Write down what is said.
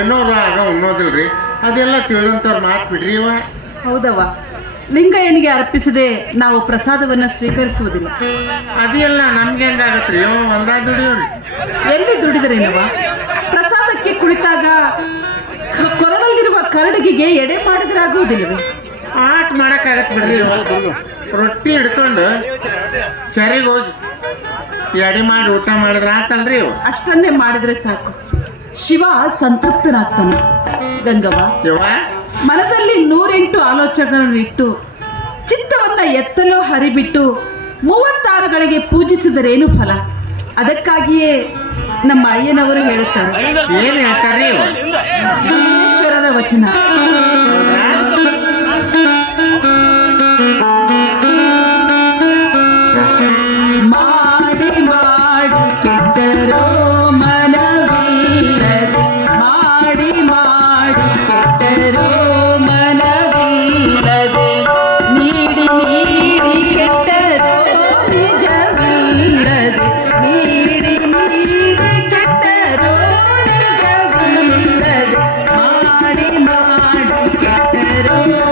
ಇನ್ನೋರು ಆಗ ಉಣ್ಣೋದಿಲ್ರಿ. ಅದೆಲ್ಲ ತಿಳಿದಂಥವ್ರು ಮಾತು ಬಿಡ್ರಿ ಇವ ಹೌದವ್ವ. ಲಿಂಗಯ್ಯನಿಗೆ ಅರ್ಪಿಸದೆ ನಾವು ಪ್ರಸಾದವನ್ನು ಸ್ವೀಕರಿಸುವುದಿಲ್ಲ. ಅದೆಲ್ಲ ನಮ್ಗೆ ಹೆಂಗಾಗತ್ರಿ ಒಂದಾಗ ದುಡಿಯೋರಿ. ಎಲ್ಲಿ ದುಡಿದರೇನವ ಪ್ರಸಾದಕ್ಕೆ ಕುಳಿತಾಗ ಕ- ಕೊರಳಲ್ಲಿರುವ ಕರಡಿಗೆಗೆ ಎಡೆ ಮಾಡಿದ್ರೆ ಆಗುವುದಿಲ್ಲವೇ ಆಟ ಮಾಡೋಕ್ಕಾಗತ್ತೆ ಬಿಡ್ರಿ ಇವ ರೊಟ್ಟಿ ಹಿಡ್ಕೊಂಡು ಕೆರೆಗೆ ಹೋಗಿ ಎಡೆ ಮಾಡಿ ಊಟ ಮಾಡಿದ್ರೆ ಆತಲ್ರಿ ಇವ ಅಷ್ಟನ್ನೇ ಮಾಡಿದ್ರೆ ಸಾಕು. ಶಿವ ಸಂತೃಪ್ತನಾಗ್ತಾನೆ. ಗಂಗವ್ವ ಮನದಲ್ಲಿ ನೂರೆಂಟು ಆಲೋಚನೆಗಳನ್ನು ಇಟ್ಟು ಚಿತ್ತವನ್ನ ಎತ್ತಲು ಹರಿಬಿಟ್ಟು ಮೂವತ್ತಾರುಗಳಿಗೆ ಪೂಜಿಸಿದರೇನು ಫಲ? ಅದಕ್ಕಾಗಿಯೇ ನಮ್ಮ ಅಯ್ಯನವರು ಹೇಳುತ್ತಾರೆ. ವಚನ. Thank you.